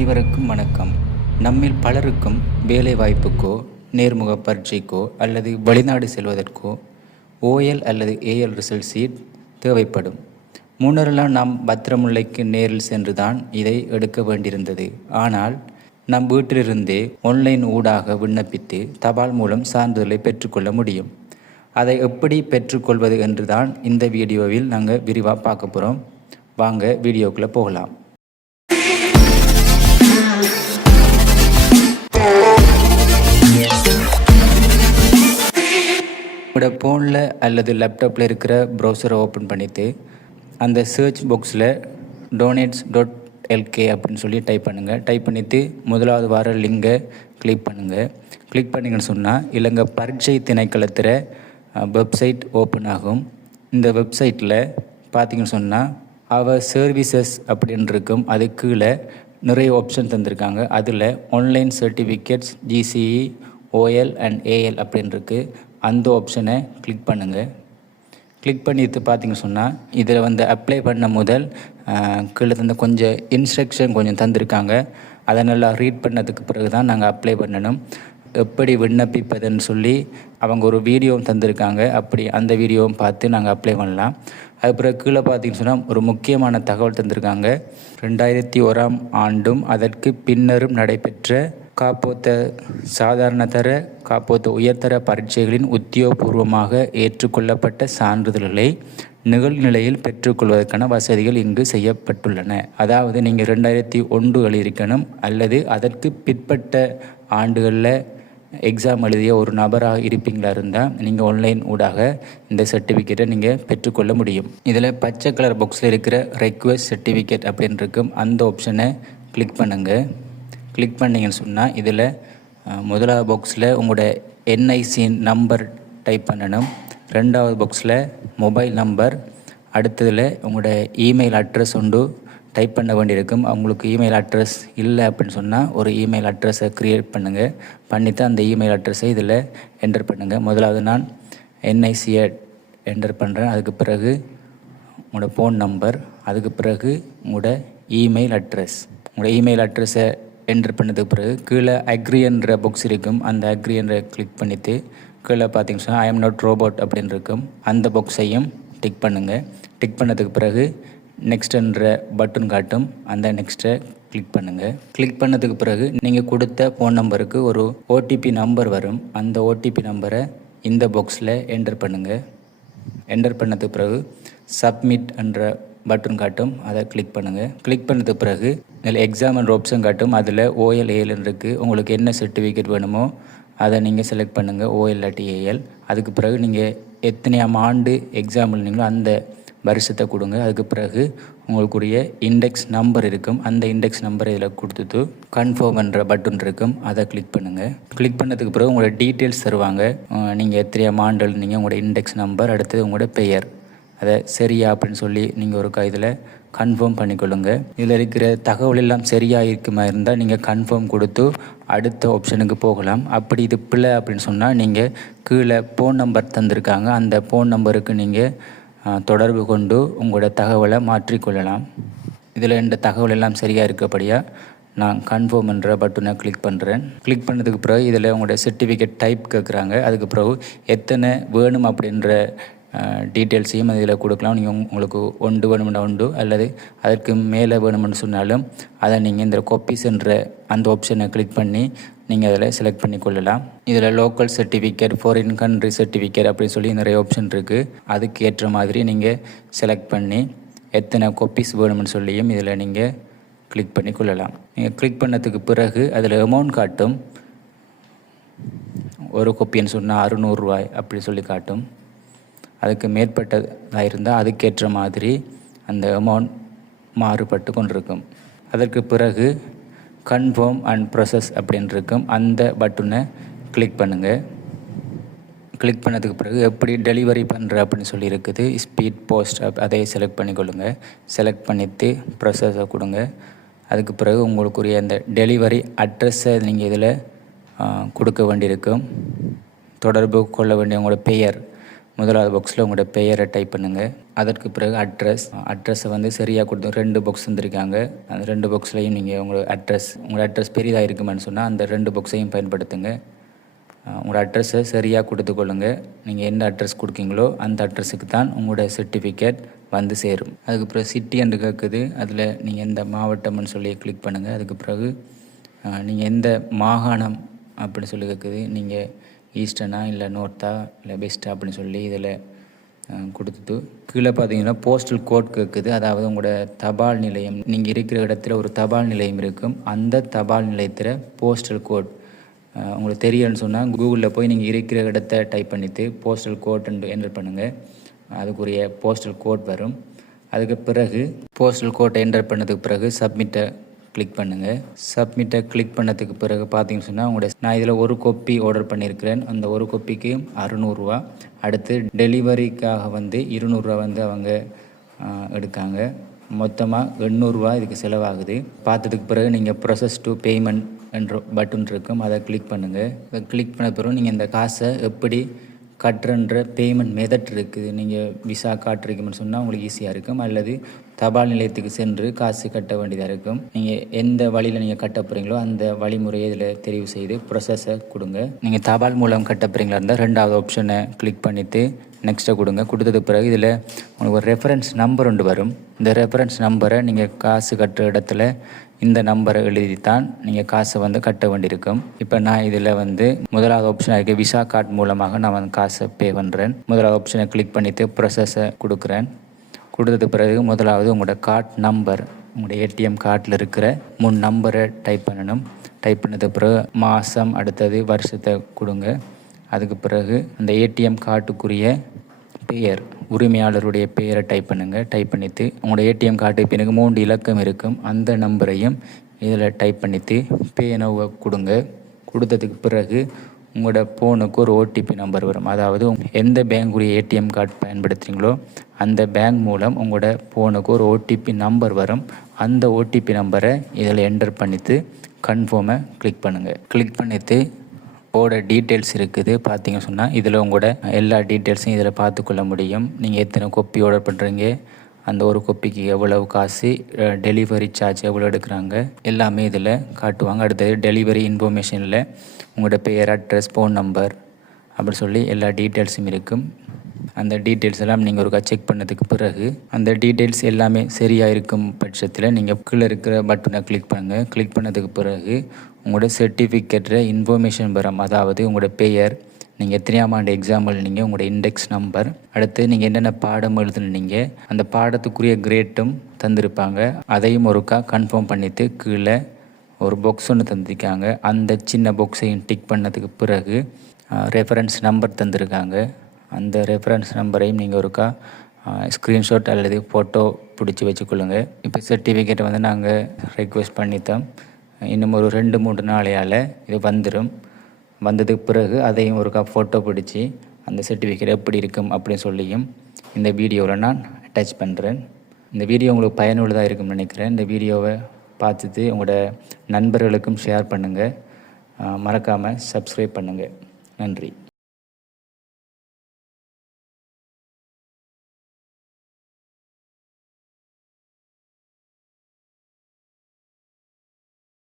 அனைவருக்கும் வணக்கம். நம்மில் பலருக்கும் வேலை வாய்ப்புக்கோ, நேர்முக பரீட்சைக்கோ அல்லது வெளிநாடு செல்வதற்கோ ஓஎல் அல்லது ஏஎல் ரிசல்ட் ஷீட் தேவைப்படும். முன்னரெல்லாம் நாம் பத்திரமுல்லைக்கு நேரில் சென்று தான் இதை எடுக்க வேண்டியிருந்தது. ஆனால் நம் வீட்டிலிருந்தே ஆன்லைன் ஊடாக விண்ணப்பித்து தபால் மூலம் சான்றிதழை பெற்றுக்கொள்ள முடியும். அதை எப்படி பெற்றுக்கொள்வது என்று தான் இந்த வீடியோவில் நாங்கள் விரிவாக பார்க்க போகிறோம். வாங்க வீடியோக்குள்ளே போகலாம். உங்களோட ஃபோனில் அல்லது லேப்டாப்பில் இருக்கிற ப்ரௌசரை ஓப்பன் பண்ணிவிட்டு அந்த சர்ச் பாக்ஸில் donates.lk அப்படின்னு சொல்லி டைப் பண்ணுங்கள். டைப் பண்ணிவிட்டு முதலாவது வார லிங்கை கிளிக் பண்ணுங்கள். கிளிக் பண்ணிங்கன்னு சொன்னால் இலங்கை பரீட்சை திணைக்களத்தில் வெப்சைட் ஓப்பன் ஆகும். இந்த வெப்சைட்டில் பார்த்தீங்கன்னு சொன்னால் அவர் சர்வீசஸ் அப்படின்னு இருக்கும். அது கீழே நிறைய ஆப்ஷன் தந்திருக்காங்க. அதில் online certificates GCE OL and AL அப்படின்னு இருக்குது. அந்த ஆப்ஷனை கிளிக் பண்ணுங்கள். கிளிக் பண்ணிட்டு பார்த்தீங்கன்னு சொன்னால் இதில் அப்ளை பண்ண முதல் கீழே தந்த கொஞ்சம் இன்ஸ்ட்ரக்ஷன் கொஞ்சம் தந்திருக்காங்க. அதை நல்லா ரீட் பண்ணதுக்கு பிறகு தான் நாங்கள் அப்ளை பண்ணணும். எப்படி விண்ணப்பிப்பதுன்னு சொல்லி அவங்க ஒரு வீடியோவும் தந்திருக்காங்க. அப்படி அந்த வீடியோவும் பார்த்து நாங்கள் அப்ளை பண்ணலாம். அதுக்கப்புறம் கீழே பார்த்தீங்கன்னு சொன்னால் ஒரு முக்கியமான தகவல் தந்திருக்காங்க. 2001ஆம் ஆண்டும் அதற்கு பின்னரும் நடைபெற்ற காப்போத்த சாதாரண தர காப்போத்த உயர்தர பரீட்சைகளின் உத்தியோகபூர்வமாக ஏற்றுக்கொள்ளப்பட்ட சான்றிதழ்களை நிகழ்நிலையில் பெற்றுக்கொள்வதற்கான வசதிகள் இங்கு செய்யப்பட்டுள்ளன. அதாவது நீங்கள் 2001 இருக்கணும் அல்லது அதற்கு பிற்பட்ட ஆண்டுகளில் எக்ஸாம் எழுதிய ஒரு நபராக இருப்பீங்களா இருந்தால் நீங்கள் ஆன்லைன் ஊடாக இந்த சர்டிஃபிகேட்டை நீங்கள் பெற்றுக்கொள்ள முடியும். இதில் பச்சை கலர் பாக்ஸில் இருக்கிற ரெக்வெஸ்ட் சர்டிஃபிகேட் அப்படின்னு இருக்கும். அந்த ஆப்ஷனை கிளிக் பண்ணுங்கள். கிளிக் பண்ணிங்கன்னு சொன்னால் இதில் முதலாவது பாக்ஸில் உங்களோட என்ஐசி நம்பர் டைப் பண்ணணும். ரெண்டாவது பாக்ஸில் மொபைல் நம்பர், அடுத்ததில் உங்களோட இமெயில் அட்ரஸ் ஒன்று டைப் பண்ண வேண்டியிருக்கும். அவங்களுக்கு இமெயில் அட்ரஸ் இல்லை அப்படின்னு சொன்னால் ஒரு இமெயில் அட்ரஸை க்ரியேட் பண்ணுங்கள். பண்ணிவிட்டு அந்த இமெயில் அட்ரஸை இதில் என்டர் பண்ணுங்கள். முதலாவது நான் என்ஐசியை என்டர் பண்ணுறேன். அதுக்கு பிறகு உங்களோட ஃபோன் நம்பர், அதுக்கு பிறகு உங்களோட இமெயில் அட்ரஸ். உங்களோட இமெயில் அட்ரஸை என்டர் பண்ணதுக்கு பிறகு கீழே அக்ரி என்ற பாக்ஸ் இருக்கும். அந்த அக்ரி என்ற கிளிக் பண்ணிவிட்டு கீழே பார்த்தீங்கன்னா சொன்னால் ஐ எம் நாட் ரோபோட் அப்படின்னு இருக்கும். அந்த பாக்ஸையும் டிக் பண்ணுங்கள். டிக் பண்ணதுக்கு பிறகு நெக்ஸ்ட் என்ற பட்டன் காட்டும். அந்த நெக்ஸ்ட்டை கிளிக் பண்ணுங்கள். கிளிக் பண்ணதுக்கு பிறகு நீங்கள் கொடுத்த ஃபோன் நம்பருக்கு ஒரு ஓடிபி நம்பர் வரும். அந்த ஓடிபி நம்பரை இந்த பாக்ஸில் என்டர் பண்ணுங்கள். என்டர் பண்ணதுக்கு பிறகு சப்மிட் என்ற பட்டன் காட்டும். அதை கிளிக் பண்ணுங்கள். கிளிக் பண்ணதுக்கு பிறகு இதில் எக்ஸாம் என்ற ஆப்ஷன் காட்டும். அதில் ஓஎல் ஏஎல் இருக்குது. உங்களுக்கு என்ன சர்டிஃபிகேட் வேணுமோ அதை நீங்கள் செலக்ட் பண்ணுங்கள், ஓஎல் இல்லாட்டி ஏஎல். அதுக்கு பிறகு நீங்கள் எத்தனையாம் ஆண்டு எக்ஸாம் எழுதினீங்களோ அந்த வருஷத்தை கொடுங்க. அதுக்கு பிறகு உங்களுக்குரிய இண்டெக்ஸ் நம்பர் இருக்கும். அந்த இண்டெக்ஸ் நம்பரை இதில் கொடுத்துட்டு கன்ஃபார்ம் என்ற பட்டன் இருக்கும். அதை கிளிக் பண்ணுங்கள். கிளிக் பண்ணதுக்கு பிறகு உங்களோட டீட்டெயில்ஸ் தருவாங்க. நீங்கள் எத்தனையாம் ஆண்டு எழுதினீங்க, உங்களோட இண்டெக்ஸ் நம்பர், அடுத்தது உங்களோட பெயர், அதை சரியா அப்படின்னு சொல்லி நீங்கள் ஒரு இதில் கன்ஃபார்ம் பண்ணிக்கொள்ளுங்க. இதில் இருக்கிற தகவல் எல்லாம் சரியாக இருக்குமா இருந்தால் நீங்கள் கன்ஃபார்ம் கொடுத்து அடுத்த ஆப்ஷனுக்கு போகலாம். அப்படி இது பிள்ளை அப்படின்னு சொன்னால் நீங்கள் கீழே ஃபோன் நம்பர் தந்திருக்காங்க. அந்த ஃபோன் நம்பருக்கு நீங்கள் தொடர்பு கொண்டு உங்களோட தகவலை மாற்றிக்கொள்ளலாம். இதில் இந்த தகவல் எல்லாம் சரியாக இருக்கப்படியாக நான் கன்ஃபார்ம் என்ற பட்டனை கிளிக் பண்ணுறேன். கிளிக் பண்ணதுக்கு பிறகு இதில் உங்களோட சர்டிஃபிகேட் டைப் கேட்குறாங்க. அதுக்கு பிறகு எத்தனை வேணும் அப்படின்ற டீட்டெயில்ஸையும் இதில் கொடுக்கலாம். நீங்கள் உங்களுக்கு ஒன்று வேணுமெண்டா ஒன்று அல்லது அதற்கு மேலே வேணுமென்னு சொன்னாலும் அதை நீங்கள் இந்த காப்பீஸ் என்ற அந்த ஆப்ஷனை கிளிக் பண்ணி நீங்கள் அதில் செலக்ட் பண்ணி கொள்ளலாம். இதில் local certificate, foreign country certificate அப்படின்னு சொல்லி நிறைய ஆப்ஷன் இருக்குது. அதுக்கு ஏற்ற மாதிரி நீங்கள் செலக்ட் பண்ணி எத்தனை காப்பீஸ் வேணுமென்னு சொல்லியும் இதில் நீங்கள் கிளிக் பண்ணி கொள்ளலாம். நீங்கள் கிளிக் பண்ணதுக்கு பிறகு அதில் அமௌண்ட் காட்டும். ஒரு காப்பின்னு சொன்னால் 600 ரூபாய் அப்படி சொல்லி காட்டும். அதுக்கு மேற்பட்டதாக இருந்தால் அதுக்கேற்ற மாதிரி அந்த அமௌண்ட் மாறுபட்டு கொண்டிருக்கும். அதற்கு பிறகு கன்ஃபார்ம் அண்ட் ப்ரொசஸ் அப்படின்னு இருக்கும். அந்த பட்டனை கிளிக் பண்ணுங்கள். கிளிக் பண்ணதுக்கு பிறகு எப்படி டெலிவரி பண்ணுற அப்படின்னு சொல்லி இருக்குது. ஸ்பீட் போஸ்ட் அதை செலக்ட் பண்ணிக்கொள்ளுங்க. செலக்ட் பண்ணிவிட்டு ப்ரொசஸை கொடுங்க. அதுக்கு பிறகு உங்களுக்குரிய அந்த டெலிவரி அட்ரஸை நீங்கள் இதில் கொடுக்க வேண்டியிருக்கும். தொடர்பு கொள்ள வேண்டிய உங்களோட பெயர், முதலாவது பாக்ஸில் உங்களோட பெயரை டைப் பண்ணுங்கள். அதற்கு பிறகு அட்ரஸை வந்து சரியாக கொடுத்து 2 பாக்ஸ் தந்திருக்காங்க. அந்த 2 பாக்ஸ்லையும் நீங்கள் உங்களோட அட்ரஸ் பெரிதாக இருக்குமென்னு சொன்னால் அந்த 2 பாக்ஸையும் பயன்படுத்துங்க. உங்களோட அட்ரஸை சரியாக கொடுத்துக்கொள்ளுங்க. நீங்கள் எந்த அட்ரஸ் கொடுக்கீங்களோ அந்த அட்ரஸுக்கு தான் உங்களோட சர்டிஃபிகேட் வந்து சேரும். அதுக்கு பிறகு சிட்டி என்று கேட்குது. அதில் நீங்கள் எந்த மாவட்டம்னு சொல்லி கிளிக் பண்ணுங்கள். அதுக்கு பிறகு நீங்கள் எந்த மாகாணம் அப்படின்னு சொல்லி கேட்குது. நீங்கள் ஈஸ்டர்னா இல்லை நார்த்தா இல்லை வெஸ்ட்டா அப்படின்னு சொல்லி இதில் கொடுத்துட்டு கீழே பார்த்தீங்கன்னா போஸ்டல் கோட் கேட்குது. அதாவது உங்களோட தபால் நிலையம், நீங்கள் இருக்கிற இடத்துல ஒரு தபால் நிலையம் இருக்கும். அந்த தபால் நிலையத்தில் போஸ்டல் கோட் உங்களுக்கு தெரியும்னு சொன்னால் கூகுளில் போய் நீங்கள் இருக்கிற இடத்த டைப் பண்ணிவிட்டு போஸ்டல் கோட் என்டர் பண்ணுங்கள். அதுக்குரிய போஸ்டல் கோட் வரும். அதுக்கு பிறகு போஸ்டல் கோட்டை என்டர் பண்ணதுக்கு பிறகு சப்மிட்டை கிளிக் பண்ணுங்கள். சப்மிட்டை கிளிக் பண்ணதுக்கு பிறகு பார்த்தீங்கன்னு சொன்னால் நான் இதில் ஒரு காப்பி ஆர்டர் பண்ணியிருக்கிறேன். அந்த ஒரு காப்பிக்கு 600 ரூபா. அடுத்து டெலிவரிக்காக வந்து 200 ரூபா வந்து அவங்க எடுக்காங்க. மொத்தமாக 800 ரூபா இதுக்கு செலவாகுது. பார்த்ததுக்கு பிறகு நீங்கள் ப்ரொசஸ் டு பேமெண்ட் என்ற பட்டன் இருக்கும். அதை கிளிக் பண்ணுங்கள். அதை கிளிக் பண்ண பிறகு நீங்கள் இந்த காசை எப்படி கட்டுறன்ற பேமெண்ட் மெத்தட் இருக்குது. நீங்கள் விசா காட்டுறீங்கன்னு சொன்னால் உங்களுக்கு ஈஸியாக இருக்கும். அல்லது தபால் நிலையத்துக்கு சென்று காசு கட்ட வேண்டியதாக இருக்கும். நீங்கள் எந்த வழியில் நீங்கள் கட்ட போகிறீங்களோ அந்த வழிமுறையை இதில் தெரிவு செய்து ப்ரொசஸை கொடுங்க. நீங்கள் தபால் மூலம் கட்ட போகிறீங்களா இருந்தால் 2வது ஆப்ஷனை கிளிக் பண்ணிவிட்டு நெக்ஸ்ட்டை கொடுங்க. கொடுத்ததுக்கு பிறகு இதில் உங்களுக்கு ஒரு ரெஃபரன்ஸ் நம்பர் ஒன்று வரும். இந்த ரெஃபரன்ஸ் நம்பரை நீங்கள் காசு கட்டுற இடத்துல இந்த நம்பரை எழுதித்தான் நீங்கள் காசை வந்து கட்ட வேண்டியிருக்கும். இப்போ நான் இதில் வந்து முதலாவது ஆப்ஷன் இருக்குது. விசா கார்டு மூலமாக நான் வந்து காசை பே பண்ணுறேன். முதலாவது ஆப்ஷனை கிளிக் பண்ணிவிட்டு ப்ரொசஸை கொடுக்குறேன். கொடுத்தது பிறகு முதலாவது உங்களோட கார்டு நம்பர், உங்களோட ஏடிஎம் கார்டில் இருக்கிற 3 நம்பரை டைப் பண்ணணும். டைப் பண்ணது பிறகு மாதம், அடுத்தது வருஷத்தை கொடுங்க. அதுக்கு பிறகு அந்த ஏடிஎம் கார்டுக்குரிய பெயர், உரிமையாளருடைய பெயரை டைப் பண்ணுங்கள். டைப் பண்ணிவிட்டு உங்களோட ஏடிஎம் கார்டுக்கு பிறகு 3 இலக்கம் இருக்கும். அந்த நம்பரையும் இதில் டைப் பண்ணிவிட்டு பே நோவை கொடுங்க. கொடுத்ததுக்கு பிறகு உங்களோட ஃபோனுக்கு ஒரு ஓடிபி நம்பர் வரும். அதாவது எந்த பேங்குடைய ஏடிஎம் கார்டு பயன்படுத்துகிறீங்களோ அந்த பேங்க் மூலம் உங்களோட ஃபோனுக்கு ஒரு ஓடிபி நம்பர் வரும். அந்த ஓடிபி நம்பரை இதில் என்டர் பண்ணிவிட்டு கன்ஃபார்மை கிளிக் பண்ணுங்கள். கிளிக் பண்ணிவிட்டு டீட்டெயில்ஸ் இருக்குது. பார்த்தீங்க சொன்னால் இதில் உங்களோட எல்லா டீட்டெயில்ஸையும் இதில் பார்த்துக்கொள்ள முடியும். நீங்கள் எத்தனை காப்பி ஆர்டர் பண்ணுறீங்க, அந்த ஒரு காப்பிக்கு எவ்வளவு காசு, டெலிவரி சார்ஜ் எவ்வளோ எடுக்கிறாங்க, எல்லாமே இதில் காட்டுவாங்க. அடுத்தது டெலிவரி இன்ஃபர்மேஷனில் உங்களோட பெயர், அட்ரஸ், ஃபோன் நம்பர் அப்படி சொல்லி எல்லா டீட்டெயில்ஸும் இருக்கும். அந்த டீட்டெயில்ஸ் எல்லாம் நீங்கள் ஒருக்கா செக் பண்ணதுக்கு பிறகு அந்த டீட்டெயில்ஸ் எல்லாமே சரியாக இருக்கும் பட்சத்தில் நீங்கள் கீழே இருக்கிற பட்டனை கிளிக் பண்ணுங்கள். கிளிக் பண்ணதுக்கு பிறகு உங்களோட சர்டிஃபிகேட்டில் இன்ஃபர்மேஷன் வரும். அதாவது உங்களோட பெயர், நீங்கள் எத்தனையாம் ஆண்டு எக்ஸாம் எழுதினீங்க, உங்களோட இண்டெக்ஸ் நம்பர், அடுத்து நீங்கள் என்னென்ன பாடம் எழுதுனீங்க, அந்த பாடத்துக்குரிய கிரேட்டும் தந்திருப்பாங்க. அதையும் ஒருக்கா கன்ஃபார்ம் பண்ணிவிட்டு கீழே ஒரு பாக்ஸ் ஒன்று தந்திருக்காங்க. அந்த சின்ன பாக்ஸையும் டிக் பண்ணதுக்கு பிறகு ரெஃபரன்ஸ் நம்பர் தந்திருக்காங்க. அந்த ரெஃபரன்ஸ் நம்பரையும் நீங்கள் ஒருக்கா ஸ்க்ரீன்ஷாட் அல்லது ஃபோட்டோ பிடிச்சி வச்சுக்கொள்ளுங்க. இப்போ சர்டிஃபிகேட்டை வந்து நாங்கள் ரெக்வெஸ்ட் பண்ணித்தோம். இன்னும் ஒரு 2-3 நாளையால் இது வந்துடும். வந்ததுக்கு பிறகு அதையும் ஒருக்கா ஃபோட்டோ பிடிச்சி அந்த சர்டிஃபிகேட் எப்படி இருக்கும் அப்படின்னு சொல்லியும் இந்த வீடியோவில் நான் அட்டாச் பண்ணுறேன். இந்த வீடியோ உங்களுக்கு பயனுள்ளதாக இருக்கும்னு நினைக்கிறேன். இந்த வீடியோவை பார்த்துட்டு உங்களோட நண்பர்களுக்கும் ஷேர் பண்ணுங்கள். மறக்காமல் சப்ஸ்கிரைப் பண்ணுங்கள். நன்றி.